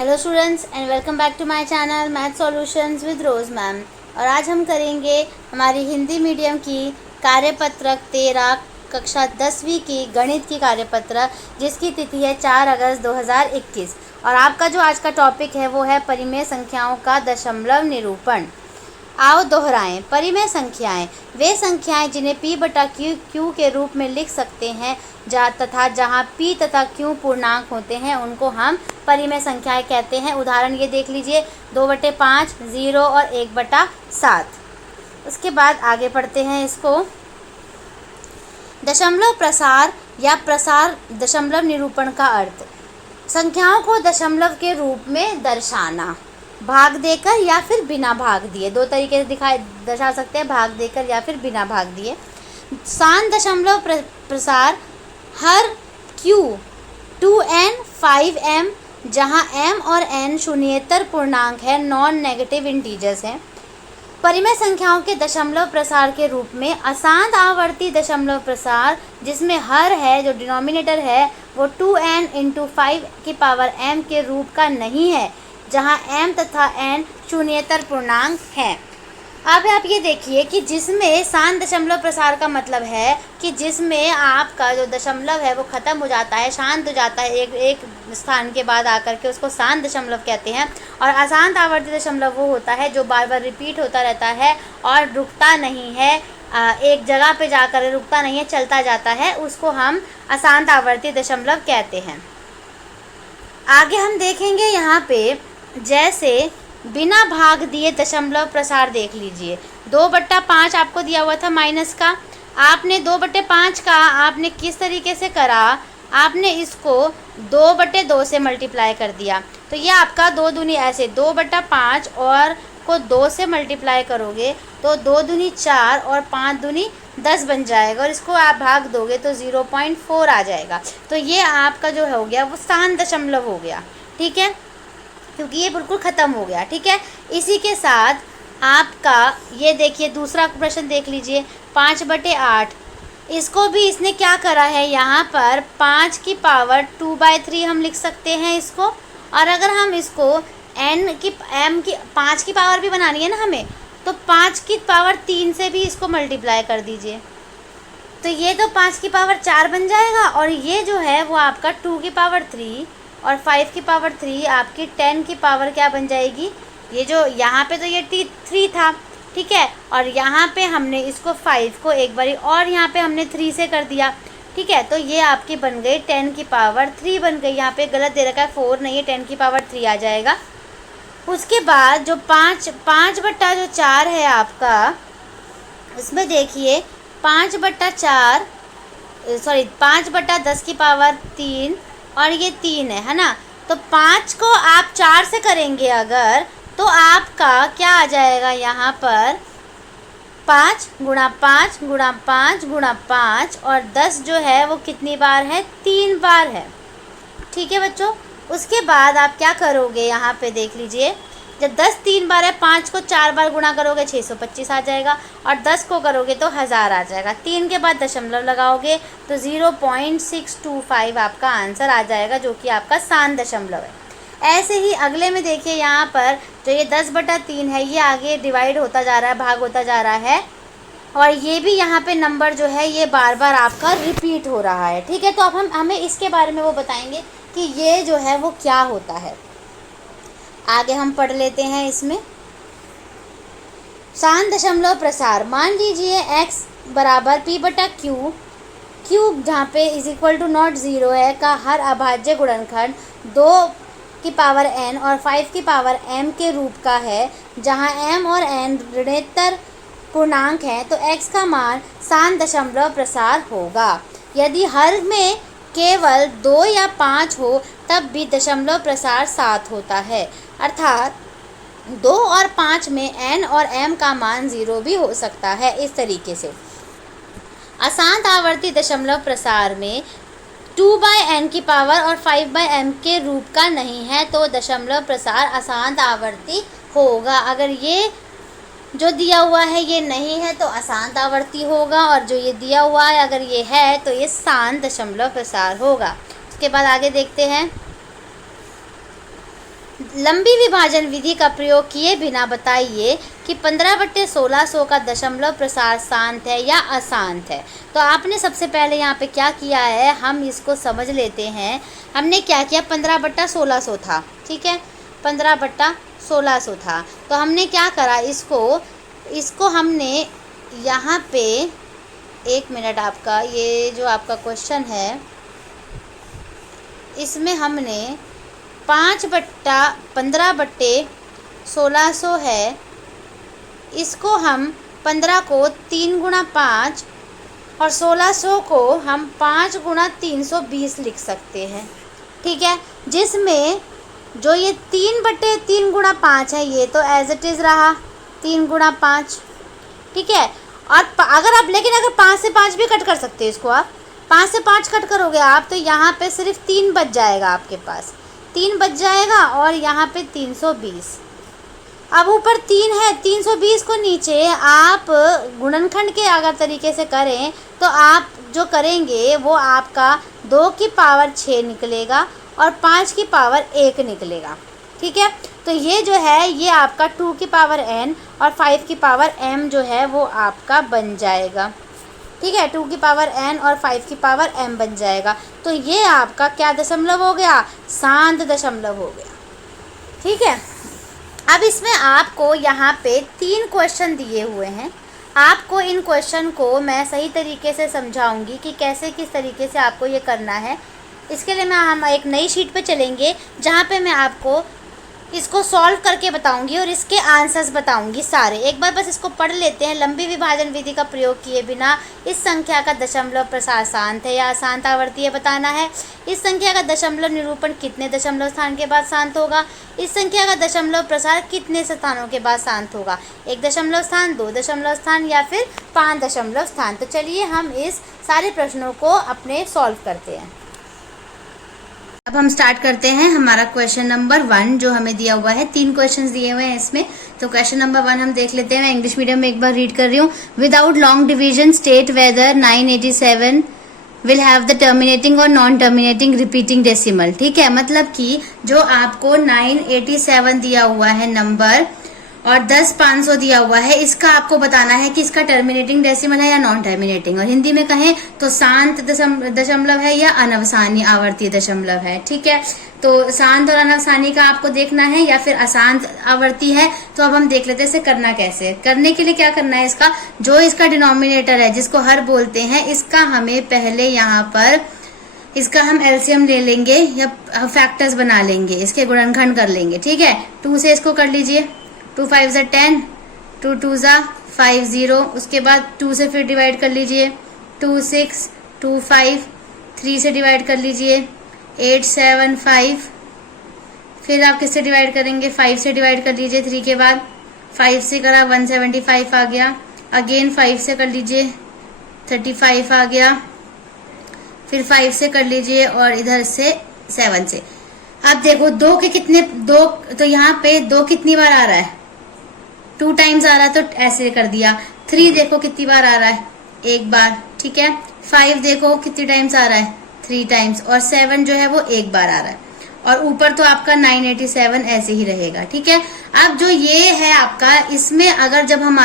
Hello students and welcome back to my channel math solutions with Rose ma'am. और आज हम करेंगे हमारी हिंदी मीडियम की कार्यपत्रक 13 कक्षा 10वीं की गणित की कार्यपत्रक, जिसकी तिथि है 4 अगस्त 2021। और आपका जो आज का टॉपिक है वो है परिमेय संख्याओं का दशमलव निरूपण। आओ दोहराएं। परिमेय संख्याएं वे संख्याएं जिन्हें p बटा q के रूप में लिख सकते हैं जहां p तथा q पूर्णांक होते हैं उनको हम परिमेय संख्याएं कहते हैं। उदाहरण ये देख लीजिए 2/5, 0 और 1/7। उसके बाद आगे पढ़ते हैं इसको। दशमलव प्रसार या प्रसार दशमलव निरूपण का अर्थ, संख्याओं को दशमलव के रूप में दर्शाना, भाग देकर या फिर बिना भाग दिए। दो तरीके से दर्शा सकते हैं, भाग देकर या फिर बिना भाग दिए। सान दशमलव प्रसार हर q 2n 5m जहां m और n शून्येतर पूर्णांक है, नॉन नेगेटिव इंटीजर्स हैं। परिमेय संख्याओं के दशमलव प्रसार के रूप में अशांत आवर्ती दशमलव प्रसार, जिसमें हर है जो डिनोमिनेटर है वो 2n × 5m के रूप का नहीं है, जहां m तथा n शून्येतर पूर्णांक हैं। अब आप ये देखिए कि जिसमें शांत दशमलव प्रसार का मतलब है कि जिसमें आपका जो दशमलव है वो ख़त्म हो जाता है, शांत हो जाता है एक स्थान के बाद आकर के, उसको शांत दशमलव कहते हैं। और अशांत आवर्ती दशमलव वो होता है जो बार बार रिपीट होता रहता है और रुकता नहीं है, एक जगह पे जाकर रुकता नहीं है, चलता जाता है, उसको हम अशांत आवर्ती दशमलव कहते हैं। आगे हम देखेंगे यहाँ पे, जैसे बिना भाग दिए दशमलव प्रसार देख लीजिए। 2/5 आपको दिया हुआ था माइनस का, आपने 2/5 का आपने किस तरीके से करा, आपने इसको 2/2 से मल्टीप्लाई कर दिया। तो ये आपका 2 दूनी ऐसे 2/5 और को 2 से मल्टीप्लाई करोगे तो 2 दूनी 4 और 5 दूनी 10 बन जाएगा, और इसको आप भाग दोगे तो 0.4 आ जाएगा। तो ये आपका जो हो गया वो शांत दशमलव हो गया, ठीक है, क्योंकि ये बिल्कुल ख़त्म हो गया, ठीक है। इसी के साथ आपका ये देखिए दूसरा प्रश्न देख लीजिए, 5/8। इसको भी इसने क्या करा है, यहाँ पर 5 की पावर 2/3 हम लिख सकते हैं इसको। और अगर हम इसको m की 5 की पावर भी बनानी है ना हमें, तो 5 की पावर 3 से भी इसको मल्टीप्लाई कर दीजिए, तो ये तो 5 की पावर 4 बन जाएगा। और ये जो है वो आपका 2 की पावर 3 और 5 की पावर 3 आपकी 10 की पावर क्या बन जाएगी। ये जो यहाँ पे तो ये 3 था, ठीक है, और यहाँ पे हमने इसको 5 को एक बारी और यहाँ पे हमने 3 से कर दिया, ठीक है। तो ये आपकी बन गई 10 की पावर 3 बन गई। यहाँ पे गलत दे रखा है, 4 नहीं है, 10 की पावर 3 आ जाएगा। उसके बाद जो 5/4 है आपका, उसमें देखिए 5/10 की पावर 3 और ये 3 है ना। तो 5 को आप 4 से करेंगे अगर, तो आपका क्या आ जाएगा यहाँ पर 5 × 5 × 5 × 5, और 10 जो है वो कितनी बार है, 3 बार है, ठीक है बच्चों। उसके बाद आप क्या करोगे, यहाँ पे देख लीजिए, जब 10 3 बार है, 5 को 4 बार गुणा करोगे 625 आ जाएगा, और 10 को करोगे तो 1000 आ जाएगा। 3 के बाद दशमलव लगाओगे तो 0.625 आपका आंसर आ जाएगा, जो कि आपका शांत दशमलव है। ऐसे ही अगले में देखिए, यहाँ पर जो ये 10/3 है ये आगे डिवाइड होता जा रहा है, भाग होता जा रहा है, और ये भी यहाँ पे नंबर जो है ये बार बार आपका रिपीट हो रहा है, ठीक है। तो अब हमें इसके बारे में वो बताएंगे कि ये जो है वो क्या होता है। आगे हम पढ़ लेते हैं इसमें। शांत दशमलव प्रसार, मान लीजिए x बराबर p/q, q जहाँ पे = नॉट 0 है का हर अभाज्य गुणनखंड 2 की पावर n और 5 की पावर m के रूप का है, जहाँ m और n ऋणोत्तर पूर्णांक हैं, तो x का मान शांत दशमलव प्रसार होगा। यदि हर में केवल 2 या 5 हो तब भी दशमलव प्रसार 7 होता है, अर्थात 2 और 5 में n और m का मान 0 भी हो सकता है। इस तरीके से अशांत आवर्ती दशमलव प्रसार में 2/n की पावर और 5/m के रूप का नहीं है, तो दशमलव प्रसार अशांत आवर्ती होगा। अगर ये जो दिया हुआ है ये नहीं है तो अशांत आवर्ती होगा, और जो ये दिया हुआ है अगर ये है तो ये शांत दशमलव प्रसार होगा। उसके बाद आगे देखते हैं। लंबी विभाजन विधि का प्रयोग किए बिना बताइए कि 15/1600 का दशमलव प्रसार शांत है या अशांत है। तो आपने सबसे पहले यहाँ पे क्या किया है, हम इसको समझ लेते हैं। हमने क्या किया, 15/1600 था, ठीक है, 15/1600 था। तो हमने क्या करा, इसको हमने यहाँ पे, एक मिनट, आपका ये जो आपका क्वेश्चन है इसमें हमने 15/1600 है, इसको हम 15 को 3 गुणा 5 और 1600 को हम 5 गुणा 320 लिख सकते हैं, ठीक है। जिसमें जो ये 3/3 गुणा 5 है ये तो एज इट इज़ रहा 3 गुणा 5, ठीक है। और लेकिन अगर 5 से 5 भी कट कर सकते हैं इसको, आप 5 से 5 कट करोगे आप तो यहाँ पे सिर्फ 3 बच जाएगा, आपके पास 3 बच जाएगा और यहाँ पे 320। अब ऊपर 3 है, 320 को नीचे आप गुणनखंड के अगर तरीके से करें तो आप जो करेंगे वो आपका 2 की पावर 6 निकलेगा और 5 की पावर 1 निकलेगा, ठीक है। तो ये जो है ये आपका 2 की पावर n और 5 की पावर m जो है वो आपका बन जाएगा, ठीक है। 2 की पावर n और 5 की पावर m बन जाएगा। तो ये आपका क्या दशमलव हो गया, शांत दशमलव हो गया, ठीक है। अब इसमें आपको यहाँ पे 3 क्वेश्चन दिए हुए हैं। आपको इन क्वेश्चन को मैं सही तरीके से समझाऊंगी कि कैसे किस तरीके से आपको ये करना है। इसके लिए हम एक नई शीट पे चलेंगे जहाँ पे मैं आपको इसको सॉल्व करके बताऊंगी और इसके आंसर्स बताऊंगी सारे। एक बार बस इसको पढ़ लेते हैं। लंबी विभाजन विधि का प्रयोग किए बिना इस संख्या का दशमलव प्रसार शांत है या अशांत आवर्ती है बताना है। इस संख्या का दशमलव निरूपण कितने दशमलव स्थान के बाद शांत होगा। इस संख्या का दशमलव प्रसार कितने स्थानों के बाद शांत होगा, 1 दशमलव स्थान, 2 दशमलव स्थान या फिर 5 दशमलव स्थान। तो चलिए हम इस सारे प्रश्नों को अपने सॉल्व करते हैं। अब हम स्टार्ट करते हैं हमारा क्वेश्चन नंबर 1 जो हमें दिया हुआ है। 3 क्वेश्चंस दिए हुए हैं इसमें। तो क्वेश्चन नंबर 1 हम देख लेते हैं। मैं इंग्लिश मीडियम में एक बार रीड कर रही हूँ। Without long division state whether 987 will have the terminating और नॉन टर्मिनेटिंग रिपीटिंग डेसिमल। ठीक है, मतलब कि जो आपको 987 दिया हुआ है नंबर और 10,500 दिया हुआ है, इसका आपको बताना है कि इसका टर्मिनेटिंग डेसिमल है या नॉन टर्मिनेटिंग, और हिंदी में कहें तो शांत दशमलव है या अनवसानी आवर्ती दशमलव है। ठीक है, तो शांत और अनवसानी का आपको देखना है या फिर अशांत आवर्ती है। तो अब हम देख लेते हैं इसे करना कैसे। करने के लिए क्या करना है, इसका जो इसका डिनोमिनेटर है जिसको हर बोलते हैं, इसका हमें पहले यहाँ पर इसका हम एलसीएम ले लेंगे या फैक्टर्स बना लेंगे, इसके गुणनखंड कर लेंगे। ठीक है, 2 से इसको कर लीजिए, 2 5 = 10, 2 2 = 5 0। उसके बाद 2 से फिर डिवाइड कर लीजिए, 2 6, 2 5, 3 से डिवाइड कर लीजिए, 8 7 5। फिर आप किससे डिवाइड करेंगे, 5 से डिवाइड कर लीजिए। 3 के बाद 5 से करा 175 आ गया। अगेन 5 से कर लीजिए, 35 आ गया। फिर 5 से कर लीजिए और इधर से 7 से। अब देखो 2 के कितने, 2 तो यहाँ पे 2 कितनी बार आ रहा है, 2 टाइम्स आ रहा है, तो ऐसे कर दिया। 3 देखो कितनी बार आ रहा है, 1 बार। ठीक है, 5 देखो कितनी टाइम्स आ रहा है, 3 टाइम्स। और 7 जो है वो 1 बार आ रहा है। और ऊपर तो आपका 987 ऐसे ही रहेगा। ठीक है, अब जो ये है आपका, इसमें अगर जब हम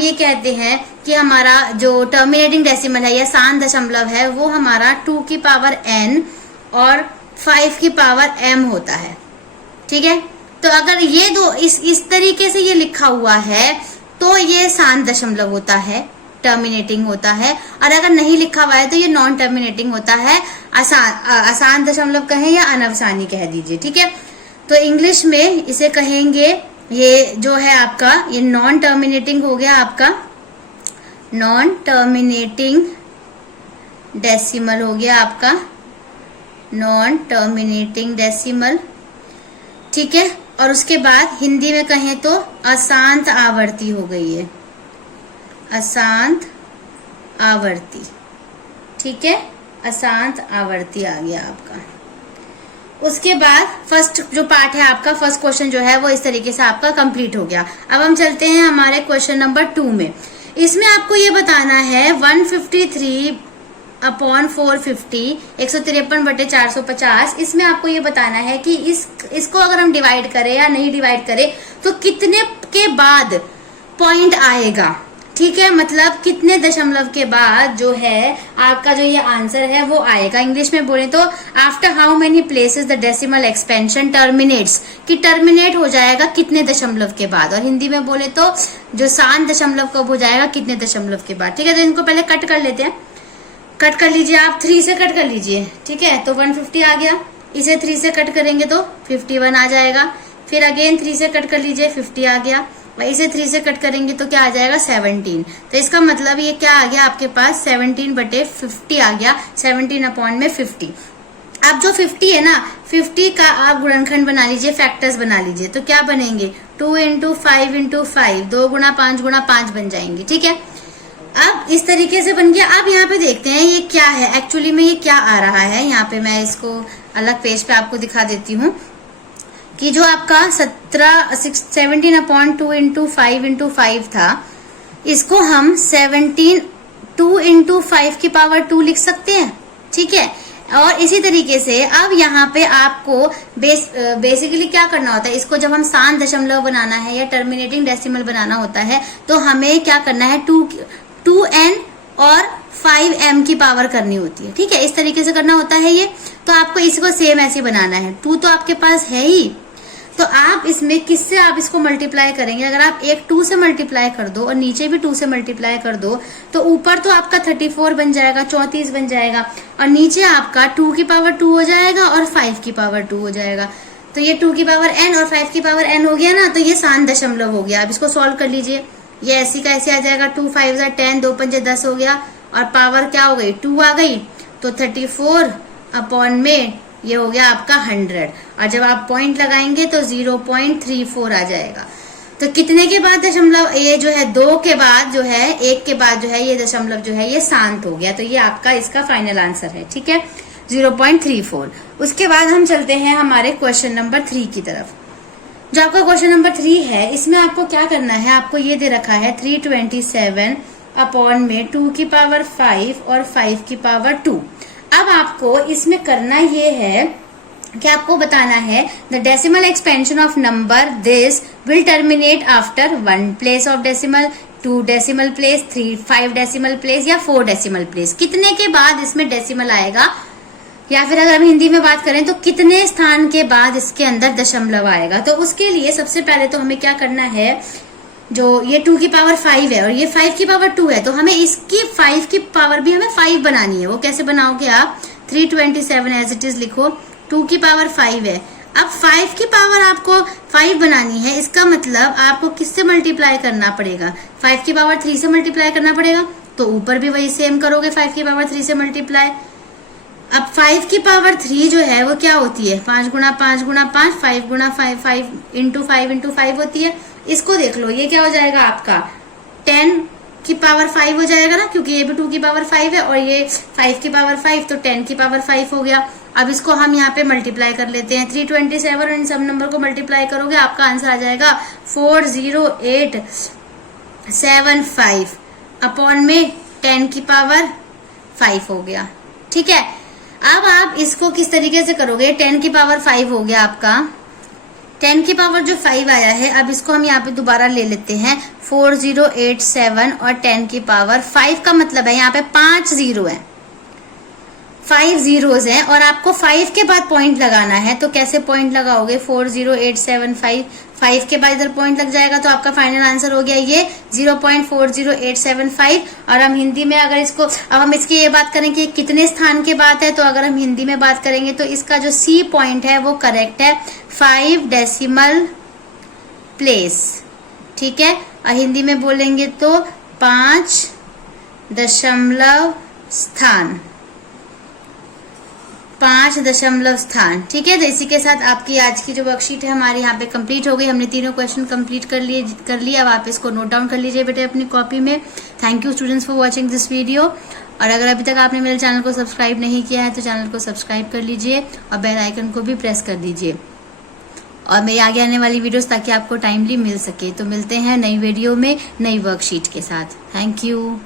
ये कहते हैं कि हमारा जो टर्मिनेटिंग डेसिमल है या शांत दशमलव है वो हमारा 2 की पावर n और 5 की पावर m होता है। ठीक है, तो अगर ये दो इस तरीके से ये लिखा हुआ है तो ये शांत दशमलव होता है, टर्मिनेटिंग होता है। और अगर नहीं लिखा हुआ है तो ये नॉन टर्मिनेटिंग होता है, अशांत दशमलव कहें या अनवसानी कह दीजिए। ठीक है, तो इंग्लिश में इसे कहेंगे, ये जो है आपका ये नॉन टर्मिनेटिंग हो गया, आपका नॉन टर्मिनेटिंग डेसिमल हो गया, आपका नॉन टर्मिनेटिंग डेसिमल। ठीक है, और उसके बाद हिंदी में कहें तो अशांत आवर्ती हो गई है, अशांत आवर्ती। ठीक है, अशांत आवर्ती आ गया आपका। उसके बाद फर्स्ट जो पार्ट है आपका, फर्स्ट क्वेश्चन जो है वो इस तरीके से आपका कंप्लीट हो गया। अब हम चलते हैं हमारे क्वेश्चन नंबर 2 में। इसमें आपको ये बताना है 153 अपॉन 450, 153/450, इसमें आपको ये बताना है कि इसको अगर हम डिवाइड करें या नहीं डिवाइड करें तो कितने के बाद पॉइंट आएगा। ठीक है, मतलब कितने दशमलव के बाद जो है आपका जो ये आंसर है वो आएगा। इंग्लिश में बोले तो after how many places the decimal expansion terminates, कि टर्मिनेट हो जाएगा कितने दशमलव के बाद। और हिंदी में बोले तो जो शांत दशमलव कब हो जाएगा, कितने दशमलव के बाद। ठीक है, तो इनको पहले कट कर लेते हैं। कट कर लीजिए आप, 3 से कट कर लीजिए। ठीक है, तो 150 आ गया। इसे 3 से कट करेंगे तो 51 आ जाएगा। फिर अगेन 3 से कट कर लीजिए, 50 आ गया। और इसे 3 से कट करेंगे तो क्या आ जाएगा, 17। तो इसका मतलब ये क्या आ गया आपके पास, 17/50 आ गया, 17/50। अब जो 50 है ना, 50 का आप गुणनखंड बना लीजिए, फैक्टर्स बना लीजिए। तो क्या बनेंगे, 2 × 5 × 5, 2 × 5 × 5 बन जाएंगे। ठीक है, अब इस तरीके से बन गया। अब यहाँ पे देखते हैं ये क्या है, एक्चुअली में ये क्या आ रहा है। यहाँ पे मैं इसको अलग पेज पे आपको दिखा देती हूँ कि जो आपका 17/2 × 5 × 5 था, इसको हम 2 × 5 की पावर 2 लिख सकते हैं। ठीक है, और इसी तरीके से अब यहाँ पे आपको बेसिकली क्या करना होता है, इसको जब हम शांत दशमलव बनाना है या टर्मिनेटिंग डेसिमल बनाना होता है तो हमें क्या करना है, 2n और 5m की पावर करनी होती है। ठीक है, इस तरीके से करना होता है ये। तो आपको इसको सेम ऐसे बनाना है। 2 तो आपके पास है ही, तो आप इसमें किससे आप इसको मल्टीप्लाई करेंगे। अगर आप एक 2 से मल्टीप्लाई कर दो और नीचे भी 2 से मल्टीप्लाई कर दो तो ऊपर तो आपका 34 बन जाएगा, 34 बन जाएगा, और नीचे आपका 2 की पावर 2 हो जाएगा और 5 की पावर 2 हो जाएगा। तो ये 2 की पावर n और 5 की पावर n हो गया ना, तो ये शांत दशमलव हो गया। अब इसको सॉल्व कर लीजिए, ये ऐसी का ऐसे आ जाएगा, 2 × 5 = 10, 2 × 5 = 10 हो गया, और पावर क्या हो गई, 2 आ गई। तो 34 ये हो गया आपका 100, और जब आप पॉइंट लगाएंगे तो 0.34 आ जाएगा। तो कितने के बाद दशमलव, ये जो है 2 के बाद जो है, 1 के बाद जो है ये दशमलव जो है ये शांत हो गया। तो ये आपका इसका फाइनल आंसर है। ठीक है, 0.34। उसके बाद हम चलते हैं हमारे क्वेश्चन नंबर 3 की तरफ। जो आपका क्वेश्चन नंबर 3 है, इसमें आपको क्या करना है, आपको ये दे रखा है 327/2 की पावर 5 और 5 की पावर 2। अब आपको इसमें करना ये है कि आपको बताना है the decimal expansion of number this will terminate after 1 place of decimal, 2 decimal place, 5 decimal place या 4 डेसिमल प्लेस। कितने के बाद इसमें डेसिमल आएगा, या फिर अगर हम हिंदी में बात करें तो कितने स्थान के बाद इसके अंदर दशमलव आएगा। तो उसके लिए सबसे पहले तो हमें क्या करना है, जो ये 2 की पावर 5 है और ये 5 की पावर 2 है, तो हमें इसकी 5 की पावर भी हमें 5 बनानी है। वो कैसे बनाओगे आप, 327 एज इट इज लिखो, 2 की पावर 5 है। अब 5 की पावर आपको 5 बनानी है, इसका मतलब आपको किससे मल्टीप्लाई करना पड़ेगा, 5 की पावर 3 से मल्टीप्लाई करना पड़ेगा। तो ऊपर भी वही सेम करोगे, 5 की पावर 3 से मल्टीप्लाई। अब 5 की पावर 3 जो है वो क्या होती है, 5 × 5 × 5, 5 × 5, 5 × 5 × 5 होती है। इसको देख लो, ये क्या हो जाएगा आपका 10 की पावर 5 हो जाएगा ना, क्योंकि ये भी 2 की पावर 5 है और ये 5 की पावर 5, तो 10 की पावर 5 हो गया। अब इसको हम यहाँ पे मल्टीप्लाई कर लेते हैं, 327 और इन सब नंबर को मल्टीप्लाई करोगे आपका आंसर आ जाएगा 40875 अपॉन में 10 की पावर 5 हो गया। ठीक है, अब आप इसको किस तरीके से करोगे, 10 की पावर 5 हो गया आपका, 10 की पावर जो 5 आया है, अब इसको हम यहाँ पे दोबारा ले लेते हैं 4087 और 10 की पावर 5 का मतलब है यहाँ पे 5 जीरो है, 5 जीरोज हैं और आपको 5 के बाद पॉइंट लगाना है। तो कैसे पॉइंट लगाओगे, 40875, 5 के बाद इधर पॉइंट लग जाएगा, तो आपका फाइनल आंसर हो गया ये 0.40875। और हम हिंदी में अगर इसको, अब हम इसकी ये बात करें कि कितने स्थान के बाद है, तो अगर हम हिंदी में बात करेंगे तो इसका जो सी पॉइंट है वो करेक्ट है, 5 डेसिमल प्लेस। ठीक है, और हिंदी में बोलेंगे तो 5 दशमलव स्थान, 5 दशमलव स्थान। ठीक है, तो इसी के साथ आपकी आज की जो वर्कशीट है हमारी यहाँ पे कंप्लीट हो गई। हमने तीनों क्वेश्चन कंप्लीट कर लिए। अब आप इसको नोट डाउन कर लीजिए बेटे अपनी कॉपी में। Thank you students for watching this video. और अगर अभी तक आपने मेरे चैनल को सब्सक्राइब नहीं किया है तो चैनल को सब्सक्राइब कर लीजिए और बेल आइकन को भी प्रेस कर दीजिए, और मेरी आगे आने वाली वीडियोस ताकि आपको टाइमली मिल सके। तो मिलते हैं नई वीडियो में नई वर्कशीट के साथ। Thank you.